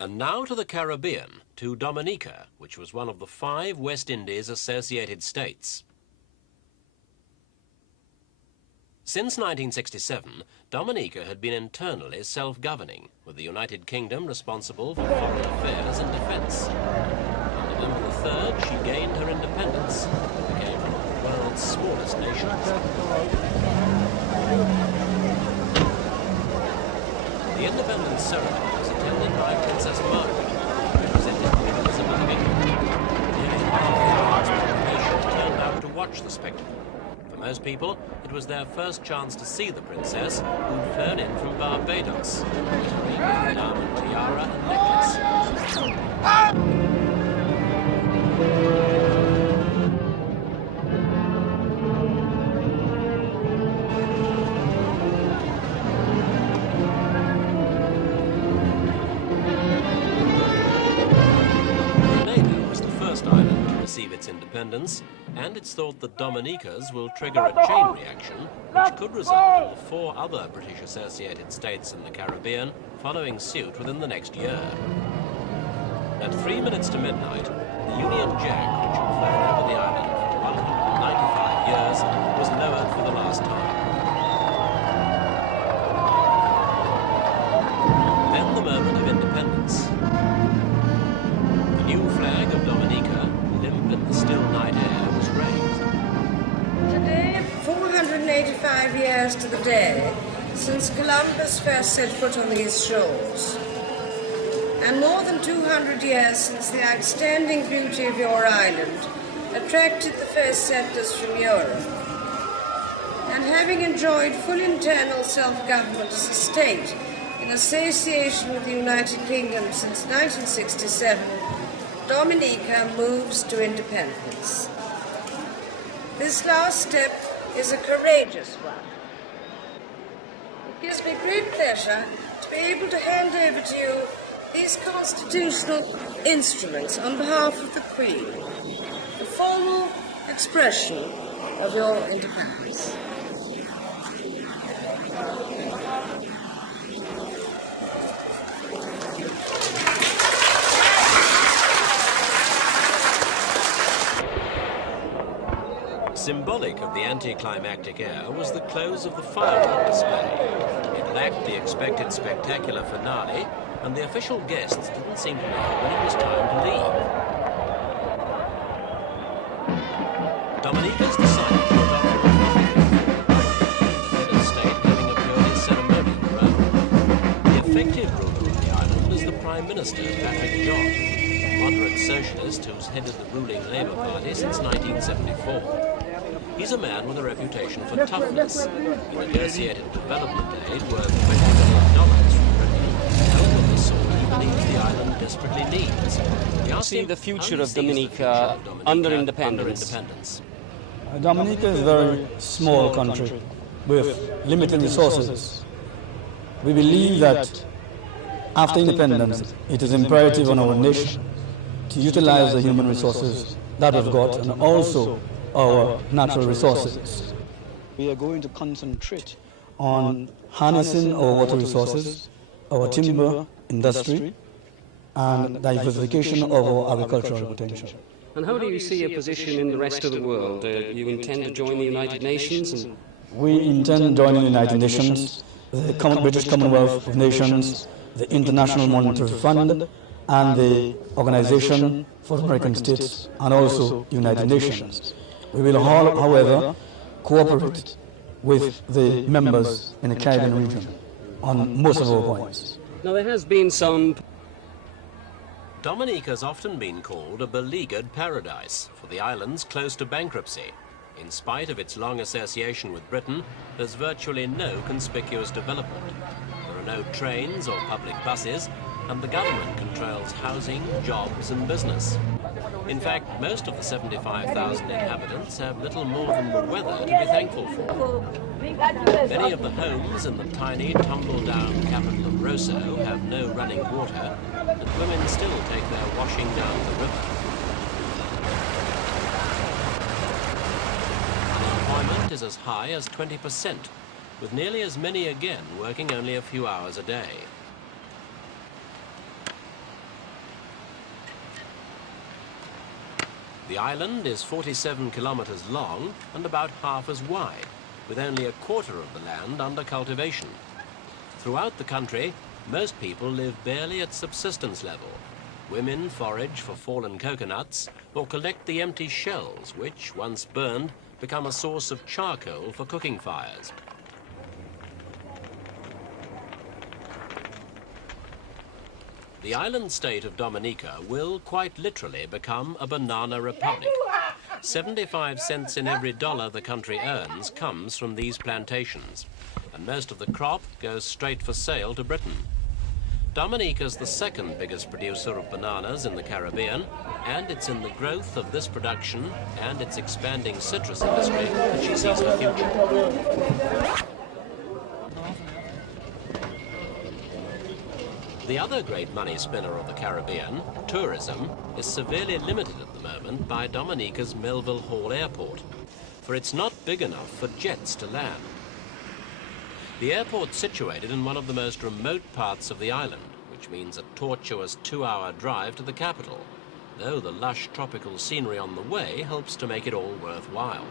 And now to the Caribbean, to Dominica, which was one of the 5 West Indies associated states. Since 1967, Dominica had been internally self-governing, with the United Kingdom responsible for foreign affairs and defence. On November the 3rd, she gained her independence and became one of the world's smallest nations. The independence ceremony was attended by Princess Margaret, representing Queen Elizabeth of England. Nearly half the island's population turned out to watch the spectacle. For most people, it was their first chance to see the princess, who'd flown in from Barbados, wearing a diamond tiara and necklace. Its independence, and it's thought that Dominicas will trigger a chain reaction which could result in the 4 other British associated states in the Caribbean following suit within the next year. At 3 minutes to midnight, the Union Jack, which had flown over the island for 195 years, was lowered for the last time. Then the moment of independence. The new flag of Dominica, limp in the still night air, was raised. Today, 485 years to the day since Columbus first set foot on these shores, and more than 200 years since the outstanding beauty of your island attracted the first settlers from Europe. And having enjoyed full internal self-government as a state in association with the United Kingdom since 1967, Dominica moves to independence. This last step is a courageous one. It gives me great pleasure to be able to hand over to you these constitutional instruments on behalf of the Queen, the formal expression of your independence. Symbolic of the anticlimactic air was the close of the firework display. It lacked the expected spectacular finale, and the official guests didn't seem to know when it was time to leave. Dominica's decided to adopt the head of state having a purely ceremonial role. The effective ruler of the island is the Prime Minister, Patrick John, a moderate socialist who's headed the ruling Labour Party since 1974. He's a man with a reputation for toughness. He negotiated development aid worth $20 million from Britain, help of the sort he believes the island desperately needs. We asked him the future of Dominica under independence. Dominica is a very small country with limited resources. We believe that after independence, it is imperative on our nation to utilize the human resources that we've got and also our natural resources. We are going to concentrate on harnessing our water resources, our timber industry, and diversification of our agricultural potential. And how do you see your position in the rest of the world? You intend to join the United Nations? We intend joining the United Nations, the British Commonwealth of Nations, the International Monetary Fund, and the Organization for American States, and also United Nations. We will, however, cooperate with the members in the Caribbean region on most of our points. Now, there has been some... Dominica's often been called a beleaguered paradise for the islands close to bankruptcy. In spite of its long association with Britain, there's virtually no conspicuous development. There are no trains or public buses, and the government controls housing, jobs and business. In fact, most of the 75,000 inhabitants have little more than the weather to be thankful for. Many of the homes in the tiny, tumble-down capital of Rosso have no running water, and women still take their washing down the river. Unemployment is as high as 20%, with nearly as many again working only a few hours a day. The island is 47 kilometers long and about half as wide, with only a quarter of the land under cultivation. Throughout the country, most people live barely at subsistence level. Women forage for fallen coconuts or collect the empty shells, which, once burned, become a source of charcoal for cooking fires. The island state of Dominica will quite literally become a banana republic. 75 cents in every dollar the country earns comes from these plantations, and most of the crop goes straight for sale to Britain. Dominica's the second biggest producer of bananas in the Caribbean, and it's in the growth of this production and its expanding citrus industry that she sees her future. The other great money spinner of the Caribbean, tourism, is severely limited at the moment by Dominica's Melville Hall Airport, for it's not big enough for jets to land. The airport's situated in one of the most remote parts of the island, which means a tortuous 2-hour drive to the capital, though the lush tropical scenery on the way helps to make it all worthwhile.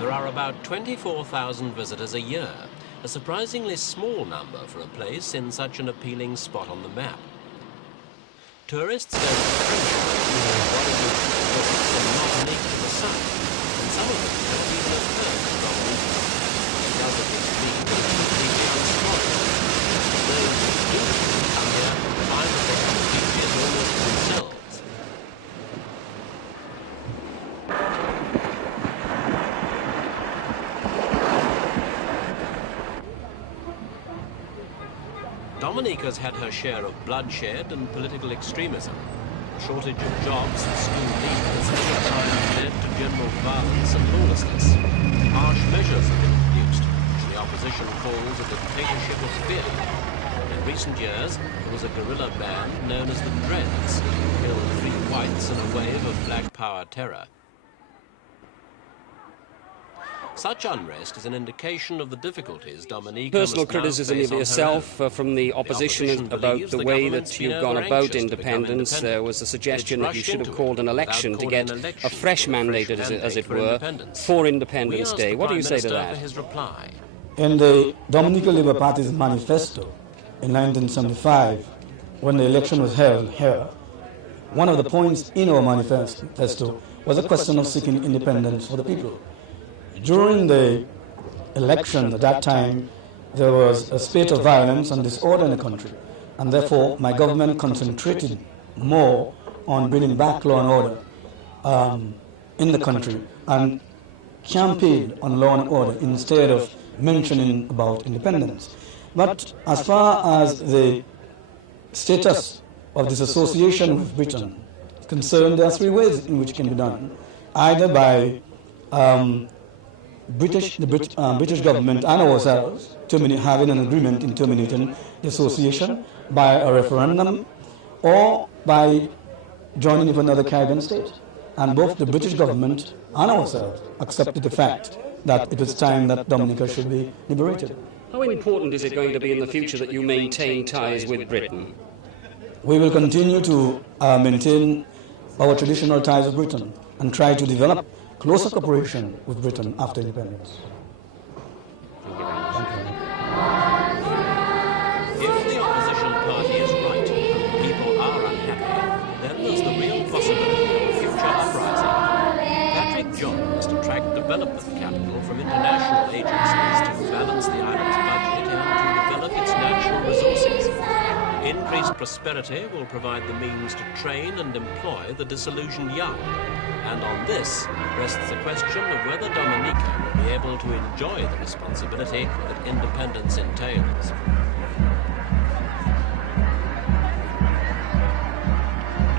There are about 24,000 visitors a year, a surprisingly small number for a place in such an appealing spot on the map. Tourists don't appreciate what it is to look from Martinique to the south, and some of them don't even have heard of Dominica. Geography speaks is completely unspoiled. Those who do come here find that they have beaches almost to themselves. Dominica's had her share of bloodshed and political extremism. A shortage of jobs for school leaders has at times led to general violence and lawlessness. Harsh measures have been introduced, which the opposition calls a dictatorship of fear. In recent years, there was a guerrilla band known as the Dreads, who killed 3 whites in a wave of Black Power terror. Such unrest is an indication of the difficulties Dominica Personal criticism of yourself from the opposition about the way that you've gone about independence. There was a suggestion that you should have called an election to get a fresh mandate, as it were, for Independence Day. What do you say to that? In the Dominica Labour Party's manifesto in 1975, when the election was held here, one of the points in our manifesto was a question of seeking independence for the people. During the election at that time, there was a spate of violence and disorder in the country, and therefore my government concentrated more on bringing back law and order in the country and campaigned on law and order instead of mentioning about independence. But as far as the status of this association with Britain is concerned, there are 3 ways in which it can be done, either by the British government and ourselves having an agreement in terminating the association by a referendum, or by joining with another Caribbean state. And both the British government and ourselves accepted the fact that it was time that Dominica should be liberated. How important is it going to be in the future that you maintain ties with Britain? We will continue to maintain our traditional ties with Britain and try to develop closer cooperation with Britain after independence. Thank you. If the opposition party is right and people are unhappy, then there's the real possibility of a future uprising. Patrick John must attract development capital from international agencies to balance the island's budget and to develop its natural resources. Increased prosperity will provide the means to train and employ the disillusioned young. And on this rests the question of whether Dominica will be able to enjoy the responsibility that independence entails.